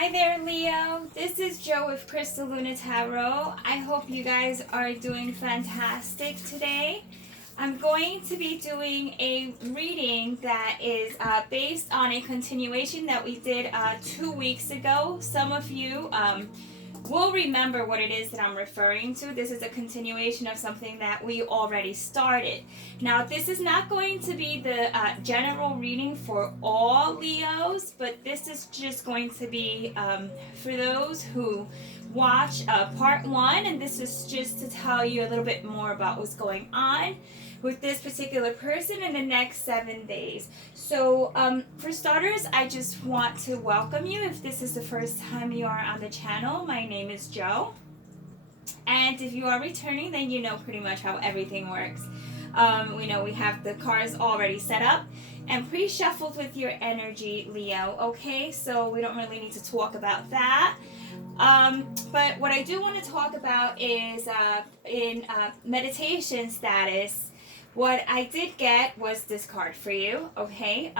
Hi there, Leo. This is Joe with Crystal Luna Tarot. I hope you guys are doing fantastic today. I'm going to be doing a reading that is based on a continuation that we did 2 weeks ago. Some of you will remember what it is that I'm referring to. This is a continuation of something that we already started. Now, this is not going to be the general reading for all Leos, but this is just going to be for those who watch part 1, and this is just to tell you a little bit more about what's going on with this particular person in the next 7 days. So for starters, I just want to welcome you. If this is the first time you are on the channel, my name is Joe. And if you are returning, then you know pretty much how everything works. We know we have the cards already set up and pre-shuffled with your energy, Leo. Okay, so we don't really need to talk about that. But what I do want to talk about is in meditation status, what I did get was this card for you, okay?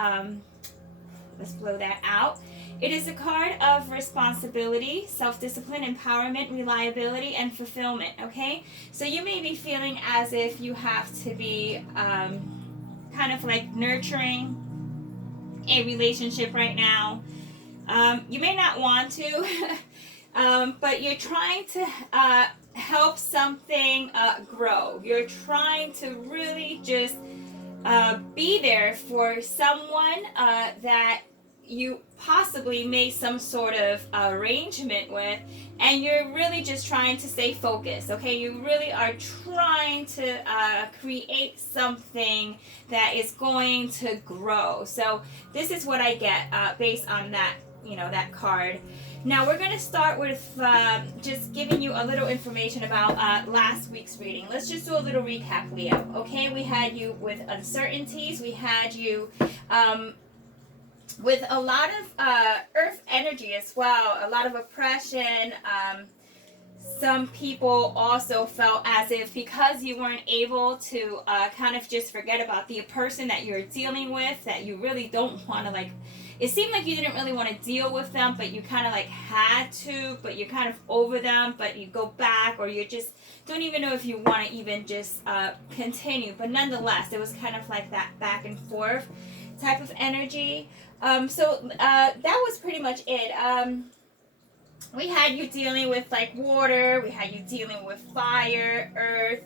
Let's blow that out. It is a card of responsibility, self-discipline, empowerment, reliability, and fulfillment, okay? So you may be feeling as if you have to be kind of like nurturing a relationship right now. You may not want to, but you're trying to help something grow. You're trying to really just be there for someone that you possibly made some sort of arrangement with, and you're really just trying to stay focused, okay? You really are trying to create something that is going to grow. So this is what I get based on that, that card. Now we're going to start with just giving you a little information about last week's reading. Let's just do a little recap, Leo. Okay, we had you with uncertainties. We had you with a lot of earth energy as well, a lot of oppression. Some people also felt as if because you weren't able to kind of just forget about the person that you're dealing with, that you really don't want to it seemed like you didn't really want to deal with them, but you kind of had to, but you're kind of over them, but you go back, or you just don't even know if you want to even just continue. But nonetheless, it was kind of like that back and forth type of energy. So that was pretty much it. We had you dealing with water, we had you dealing with fire, earth,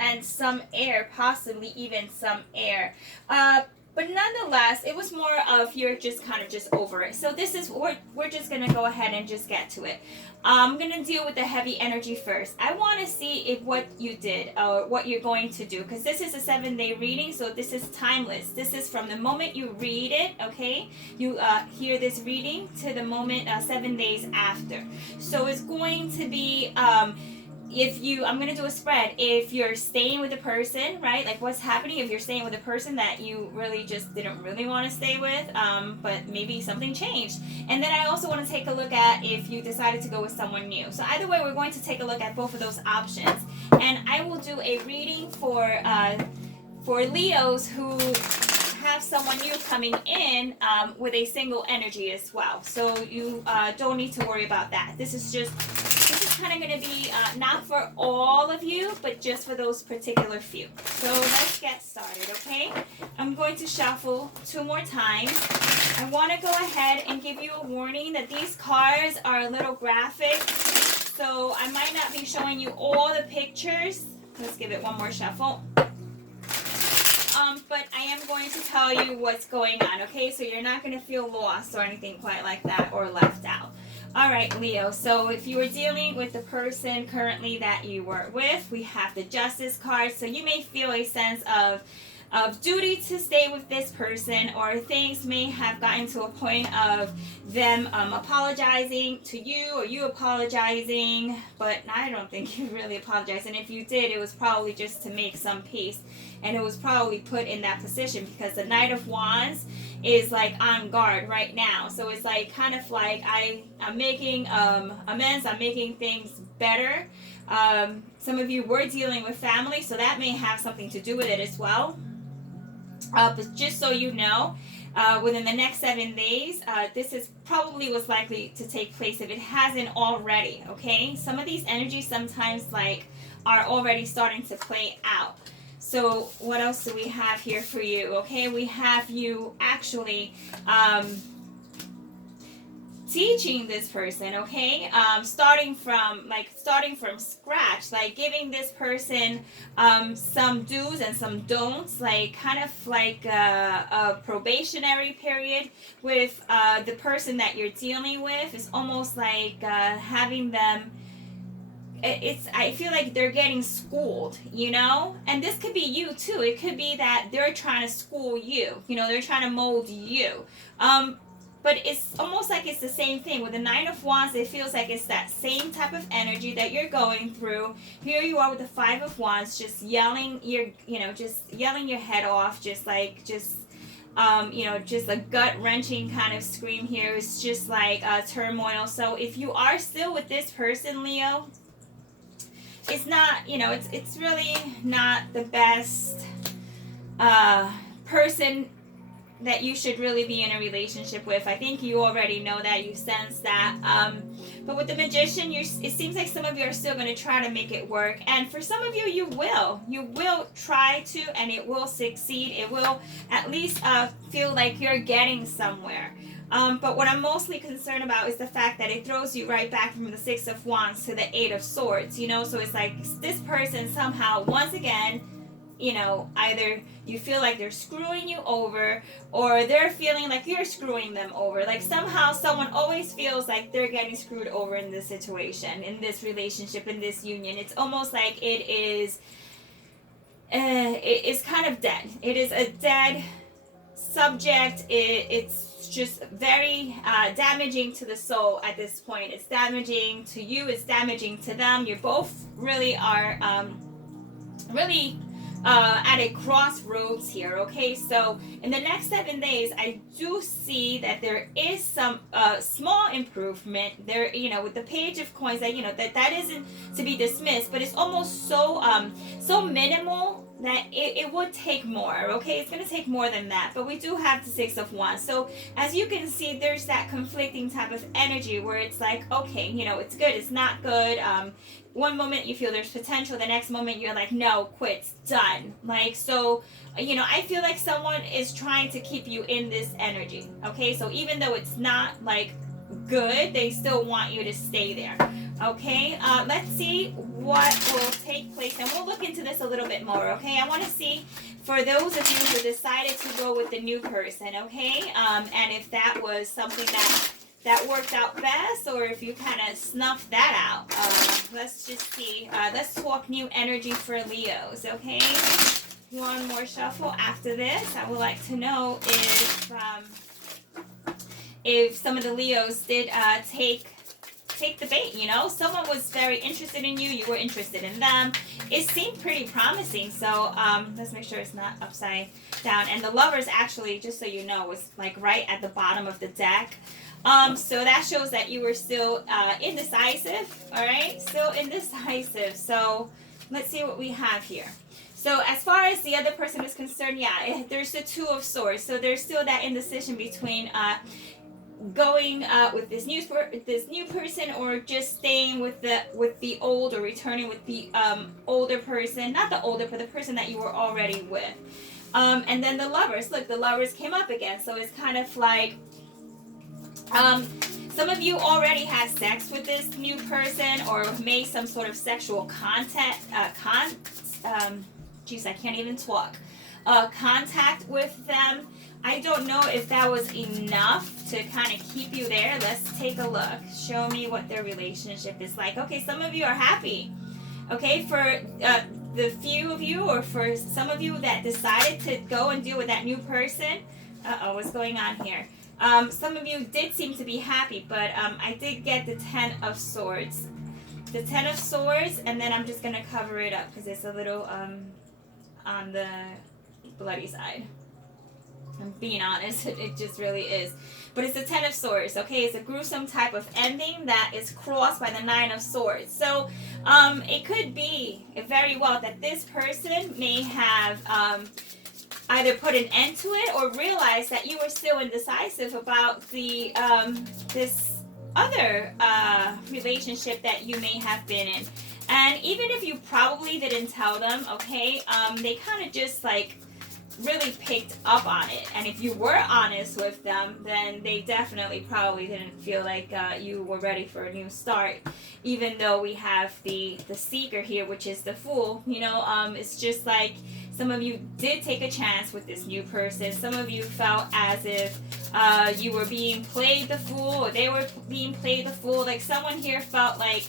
and some air, possibly even some air. But nonetheless, it was more of you're just kind of just over it. So this is, we're just going to go ahead and just get to it. I'm going to deal with the heavy energy first. I want to see if what you did or what you're going to do, because this is a 7-day reading, so this is timeless. This is from the moment you read it, okay? You hear this reading to the moment 7 days after. So it's going to be... I'm going to do a spread. If you're staying with a person, right, what's happening if you're staying with a person that you really just didn't really want to stay with, but maybe something changed. And then I also want to take a look at if you decided to go with someone new. So either way, we're going to take a look at both of those options. And I will do a reading for Leos who have someone new coming in with a single energy as well. So you don't need to worry about that. This is kind of going to be not for all of you, but just for those particular few. So let's get started, okay? I'm going to shuffle 2 more times. I want to go ahead and give you a warning that these cards are a little graphic, so I might not be showing you all the pictures. Let's give it one more shuffle. But I am going to tell you what's going on, okay? So you're not going to feel lost or anything quite like that or left out. All right, Leo, so if you were dealing with the person currently that you were with, we have the Justice card. So you may feel a sense of duty to stay with this person, or things may have gotten to a point of them apologizing to you or you apologizing, but I don't think you really apologized. And if you did, it was probably just to make some peace, and it was probably put in that position because the Knight of Wands is on guard right now. So it's kind of I'm making amends, I'm making things better. Some of you were dealing with family, so that may have something to do with it as well. But just so you know, within the next 7 days. This is probably what's likely to take place if it hasn't already. Okay, some of these energies sometimes like are already starting to play out. So what else do we have here for you? Okay, we have you actually teaching this person, okay, starting from scratch, like giving this person some do's and some don'ts, like kind of like a probationary period with the person that you're dealing with. It's almost like having them, I feel like they're getting schooled, you know? And this could be you too. It could be that they're trying to school you, you know, they're trying to mold you. But it's almost like it's the same thing. With the Nine of Wands, it feels like it's that same type of energy that you're going through. Here you are with the Five of Wands, just yelling just yelling your head off, just a gut-wrenching kind of scream here. It's just like turmoil. So if you are still with this person, Leo, it's not, it's really not the best person that you should really be in a relationship with. I think you already know that, you sense that. But with the Magician, it seems like some of you are still going to try to make it work. And for some of you, you will try to, and it will succeed. It will at least feel like you're getting somewhere. But what I'm mostly concerned about is the fact that it throws you right back from the Six of Wands to the Eight of Swords, so it's like this person somehow, once again, either you feel like they're screwing you over, or they're feeling like you're screwing them over. Like somehow someone always feels like they're getting screwed over in this situation, in this relationship, in this union. It's almost like it is kind of dead. It is a dead subject. It's just very damaging to the soul at this point. It's damaging to you, it's damaging to them. You both really are at a crossroads here. Okay, so in the next 7 days, I do see that there is some small improvement there, with the Page of Coins, that isn't to be dismissed, but it's almost so minimal that it would take more. Okay, it's going to take more than that. But we do have the Six of Wands. So as you can see, there's that conflicting type of energy where it's like, okay, it's good, it's not good. One moment you feel there's potential, the next moment you're like, no, quit, done. Like, so, I feel like someone is trying to keep you in this energy. Okay, so even though it's not like good, they still want you to stay there. Okay, let's see what will take place, and we'll look into this a little bit more. Okay, I want to see for those of you who decided to go with the new person. Okay, and if that was something that worked out best, or if you kind of snuffed that out. Let's just see. Let's talk new energy for Leos. Okay, one more shuffle after this. I would like to know if some of the Leos did take the bait. Someone was very interested in you, you were interested in them. It seemed pretty promising. So let's make sure it's not upside down. And the Lovers, actually, just so you know, was like right at the bottom of the deck. So that shows that you were still indecisive. All right, still indecisive. So let's see what we have here. So as far as the other person is concerned, yeah, there's the Two of Swords. So there's still that indecision between going with this new person, or just staying with the old, or returning with the older person. Not the older, but the person that you were already with. And then the Lovers. Look, the Lovers came up again. So it's kind of like some of you already had sex with this new person, or made some sort of sexual contact. I can't even talk. Contact with them. I don't know if that was enough to kind of keep you there. Let's take a look. Show me what their relationship is like. Okay, some of you are happy. Okay, for the few of you, or for some of you that decided to go and deal with that new person. What's going on here? Some of you did seem to be happy, but I did get the Ten of Swords. The Ten of Swords, and then I'm just going to cover it up because it's a little on the bloody side. I'm being honest, it just really is. But it's the Ten of Swords, okay? It's a gruesome type of ending that is crossed by the Nine of Swords. So it could be very well that this person may have either put an end to it or realize that you were still indecisive about the this other relationship that you may have been in. And even if you probably didn't tell them, okay, they kind of just like really picked up on it. And if you were honest with them, then they definitely probably didn't feel like you were ready for a new start. Even though we have the seeker here, which is the fool, you know, it's just like some of you did take a chance with this new person. Some of you felt as if you were being played the fool, or they were being played the fool. Like someone here felt like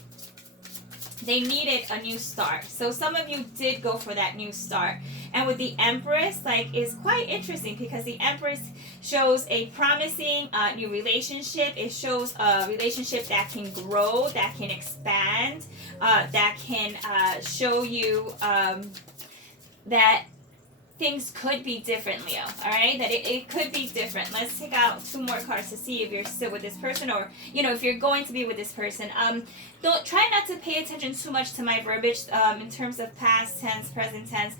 they needed a new start. So some of you did go for that new start. And with the Empress, like, it's quite interesting because the Empress shows a promising new relationship. It shows a relationship that can grow, that can expand, that can show you that things could be different, Leo. All right, that it could be different. Let's take out 2 more cards to see if you're still with this person, or you know, if you're going to be with this person. Don't try not to pay attention too much to my verbiage in terms of past tense, present tense.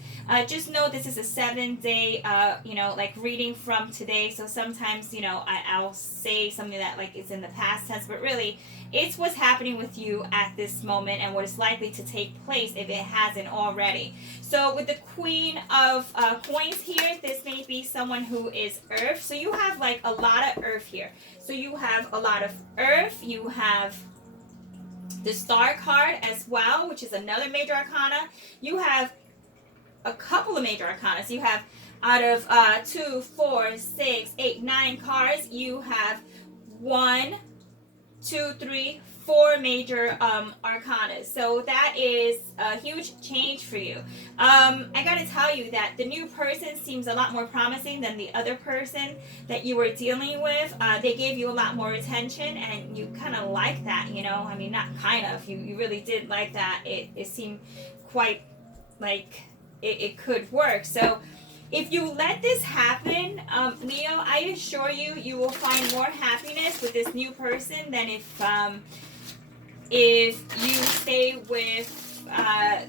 Just know this is a 7-day you know, like reading from today. So sometimes, you know, I'll say something that like is in the past tense, but really it's what's happening with you at this moment and what is likely to take place if it hasn't already. So with the Queen of Coins here, this may be someone who is Earth. So you have like a lot of Earth here. So you have a lot of Earth. You have the Star card as well, which is another major arcana. You have a couple of major arcana. So you have out of 2, 4, 6, 8, 9 cards, you have 1, 2, 3, 4 major arcana. So that is a huge change for you. I gotta tell you that the new person seems a lot more promising than the other person that you were dealing with. They gave you a lot more attention and you kind of like that, you know. I mean, not kind of, you really did like that. It seemed quite like it could work. So if you let this happen, Leo, I assure you, you will find more happiness with this new person than if you stay with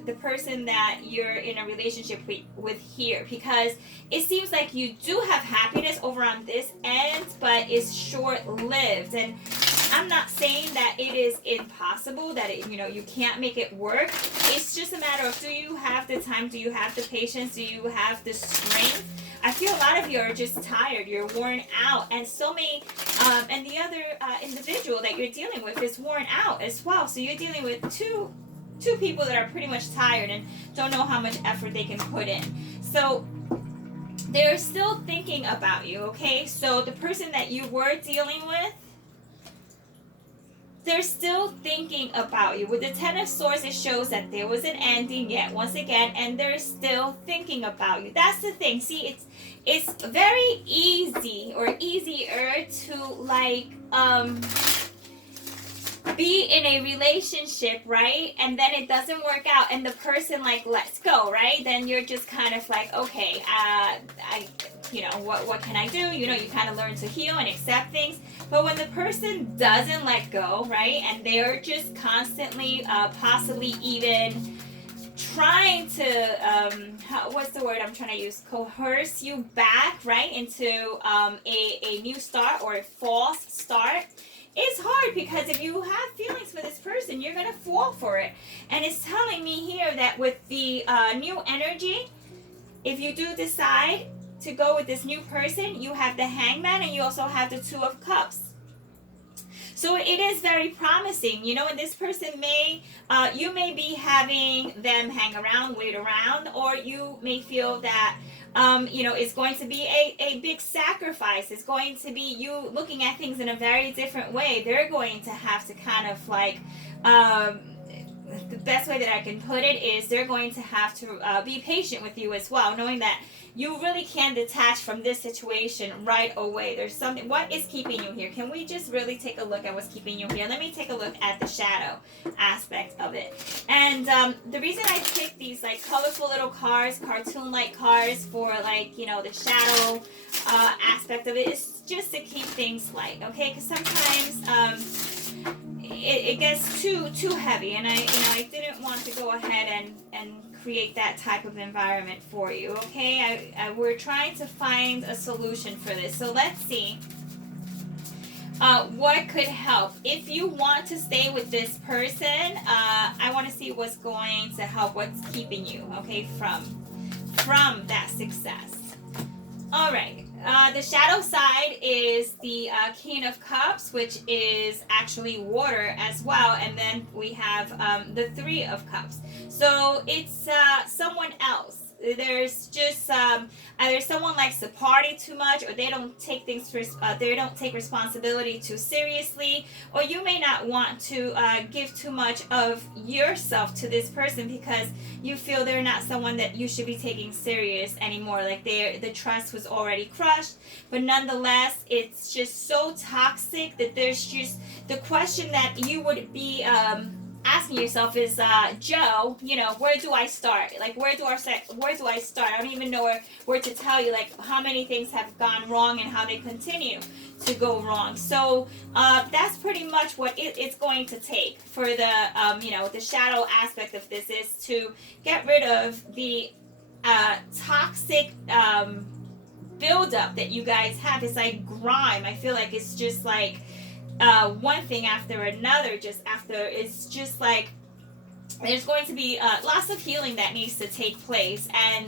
the person that you're in a relationship with here, because it seems like you do have happiness over on this end, but it's short-lived. And I'm not saying that it is impossible, that it, you know, you can't make it work. It's just a matter of, do you have the time? Do you have the patience? Do you have the strength? I feel a lot of you are just tired. You're worn out, and so many, and the other individual that you're dealing with is worn out as well. So you're dealing with two people that are pretty much tired and don't know how much effort they can put in. So they're still thinking about you. Okay, so the person that you were dealing with, they're still thinking about you. With the Ten of Swords, it shows that there was an ending yet once again, and they're still thinking about you. That's the thing. See, it's very easy, or easier, to like be in a relationship, right? And then it doesn't work out and the person like lets go, right? Then you're just kind of like, okay, you know, what can I do? You know, you kind of learn to heal and accept things. But when the person doesn't let go, right, and they're just constantly, possibly even trying to, what's the word I'm trying to use? Coerce you back, right, into a new start or a false start. It's hard because if you have feelings for this person, you're going to fall for it. And it's telling me here that with the new energy, if you do decide to go with this new person, you have the Hangman and you also have the Two of Cups. So it is very promising, you know, and this person may, you may be having them hang around, wait around, or you may feel that, you know, it's going to be a big sacrifice. It's going to be you looking at things in a very different way. They're going to have to kind of like, the best way that I can put it is they're going to have to be patient with you as well, knowing that you really can detach from this situation right away. There's something, what is keeping you here? Can we just really take a look at what's keeping you here? Let me take a look at the shadow aspect of it. And the reason I picked these like colorful little cards, cartoon-like cards for like, you know, the shadow aspect of it is just to keep things light, okay? Because sometimes it gets too heavy, and I didn't want to go ahead and create that type of environment for you, okay? We're trying to find a solution for this. So let's see what could help. If you want to stay with this person, I want to see what's going to help, what's keeping you, okay, from that success. All right. The shadow side is the King of Cups, which is actually water as well. And then we have the Three of Cups. So it's someone else. There's just either someone likes to party too much, or they don't take things they don't take responsibility too seriously, or you may not want to give too much of yourself to this person because you feel they're not someone that you should be taking serious anymore. Like the trust was already crushed, but nonetheless, it's just so toxic that there's just the question that you would be asking yourself is, Joe, where do I start? Like, where do I start? I don't even know where to tell you, like, how many things have gone wrong and how they continue to go wrong. So that's pretty much what it's going to take for the shadow aspect of this, is to get rid of the toxic buildup that you guys have. It's like grime. I feel like it's just like one thing after another, it's just like there's going to be lots of healing that needs to take place, and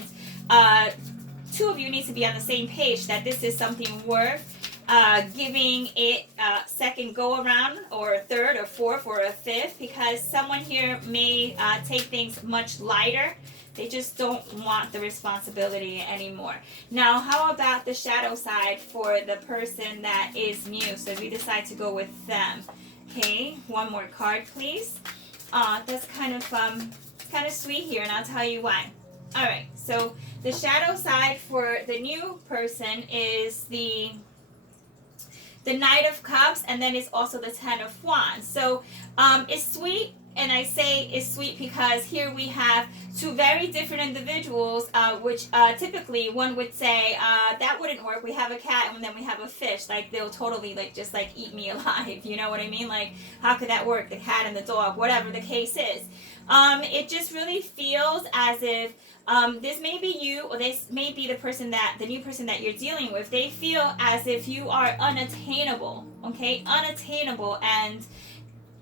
two of you need to be on the same page that this is something worth giving it a second go around, or a third or fourth or a fifth, because someone here may take things much lighter. They just don't want the responsibility anymore. Now, how about the shadow side for the person that is new? So if you decide to go with them. Okay, one more card, please. That's kind of sweet here, and I'll tell you why. All right, so the shadow side for the new person is the Knight of Cups, and then it's also the Ten of Wands. So it's sweet. And I say it's sweet because here we have two very different individuals, which typically one would say, that wouldn't work. We have a cat and then we have a fish. Like, they'll totally just eat me alive. You know what I mean? Like, how could that work? The cat and the dog, whatever the case is. It just really feels as if this may be you, or this may be the new person that you're dealing with. They feel as if you are unattainable, okay? Unattainable, and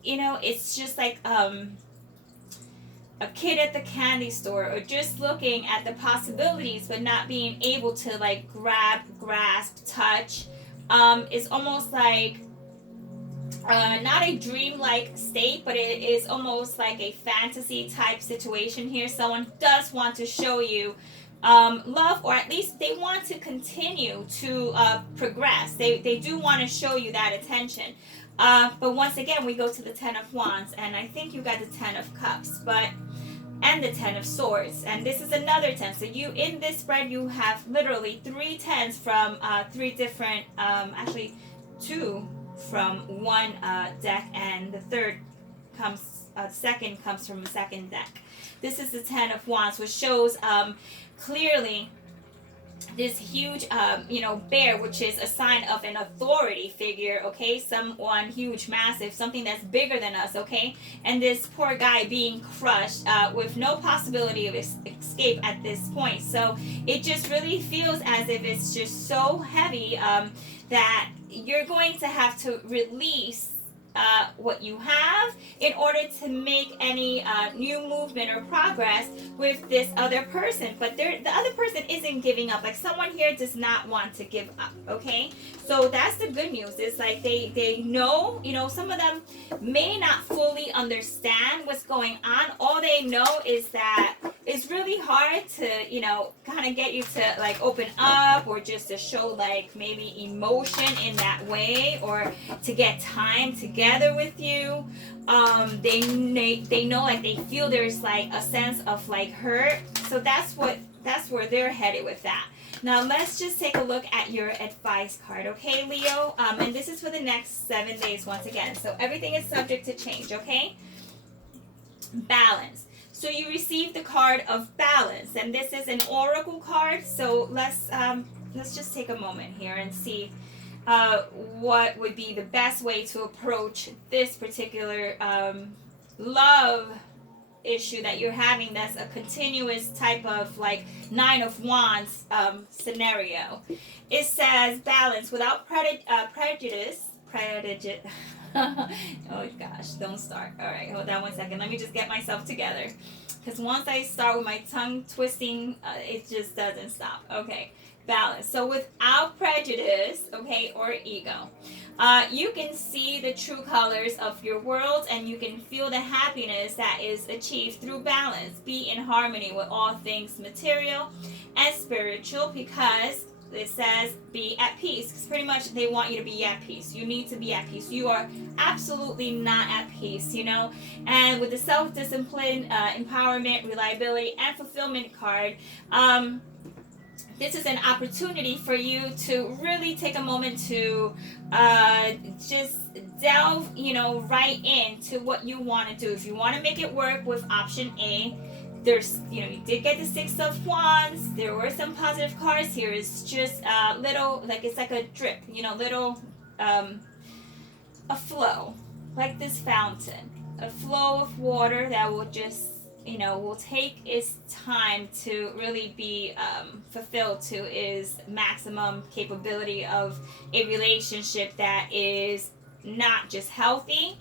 it's just like a kid at the candy store, or just looking at the possibilities but not being able to grasp, touch. It's almost like not a dream-like state, but it is almost like a fantasy type situation here. Someone does want to show you love, or at least they want to continue to progress. They do want to show you that attention. But once again, we go to the Ten of Wands, and I think you got the Ten of Cups, and the Ten of Swords, and this is another 10. So in this spread, you have literally 3 tens from 3 different, actually 2 from one deck, and the second comes from the second deck. This is the Ten of Wands, which shows clearly this huge bear, which is a sign of an authority figure, okay? Someone huge, massive, something that's bigger than us, okay? And this poor guy being crushed with no possibility of escape at this point. So it just really feels as if it's just so heavy that you're going to have to release what you have in order to make any new movement or progress with this other person. But the other person isn't giving up. Like, someone here does not want to give up, okay? So that's the good news. It's like they know, some of them may not fully understand what's going on. All they know is that it's really hard to, kind of get you to open up, or just to show maybe emotion in that way, or to get time together with you. They know, they feel there's a sense of hurt. So that's where they're headed with that. Now let's just take a look at your advice card, okay, Leo? And this is for the next 7 days once again. So everything is subject to change, okay? Balance. So you received the card of balance, and this is an oracle card. So let's just take a moment here and see what would be the best way to approach this particular love issue that you're having that's a continuous type of like Nine of Wands scenario. It says balance without prejudice. Oh gosh, don't start. All right, hold on one second. Let me just get myself together. Because once I start with my tongue twisting, it just doesn't stop. Okay, balance. So without prejudice, okay, or ego, you can see the true colors of your world and you can feel the happiness that is achieved through balance. Be in harmony with all things material and spiritual, because it says be at peace, because pretty much they want you to be at peace. You need to be at peace. You are absolutely not at peace, you know. And with the self-discipline, empowerment, reliability, and fulfillment card, this is an opportunity for you to really take a moment to just delve, you know, right into what you want to do. If you want to make it work with option A, there's, you know, you did get the Six of Wands. There were some positive cards here. It's just a little, like it's like a drip, you know, little, a flow, like this fountain, a flow of water that will just, you know, will take its time to really be fulfilled to its maximum capability of a relationship that is not just healthy,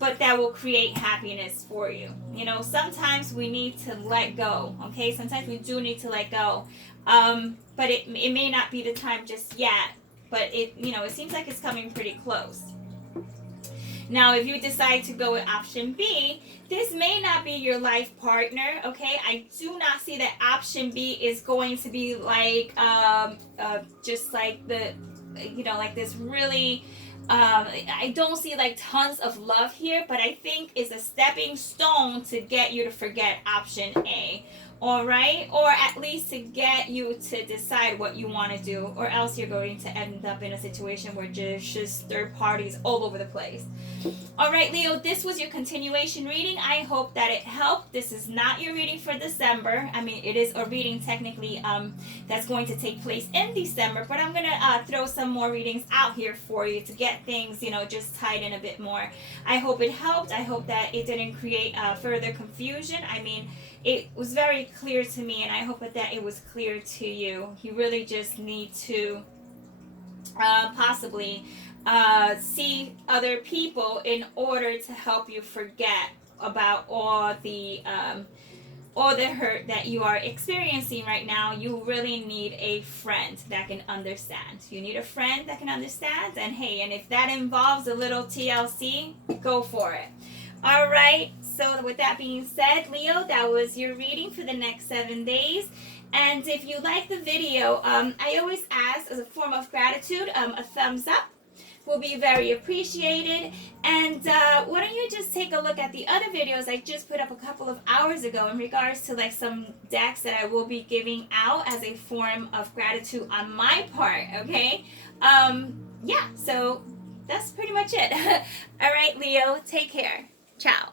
but that will create happiness for you. You know, sometimes we need to let go, okay? Sometimes we do need to let go. But it may not be the time just yet, but it, you know, it seems like it's coming pretty close. Now, if you decide to go with option B, this may not be your life partner, okay? I do not see that option B is going to be like, just like the, you know, like this really, I don't see like tons of love here, but I think it's a stepping stone to get you to forget option A. All right, or at least to get you to decide what you want to do, or else you're going to end up in a situation where there's just third parties all over the place. All right, Leo, this was your continuation reading. I hope that it helped. This is not your reading for December. I mean, it is a reading technically that's going to take place in December, but I'm gonna throw some more readings out here for you to get things, you know, just tied in a bit more. I hope it helped. I hope that it didn't create further confusion. I mean, it was very clear to me, and I hope that it was clear to you. You really just need to possibly see other people in order to help you forget about all the hurt that you are experiencing right now. You really need a friend that can understand. You need a friend that can understand, and hey, and if that involves a little TLC, go for it. All right, so with that being said, Leo, that was your reading for the next 7 days. And if you like the video, I always ask, as a form of gratitude, a thumbs up will be very appreciated. And why don't you just take a look at the other videos I just put up a couple of hours ago in regards to like some decks that I will be giving out as a form of gratitude on my part, okay? Yeah, so that's pretty much it. All right, Leo, take care. Ciao.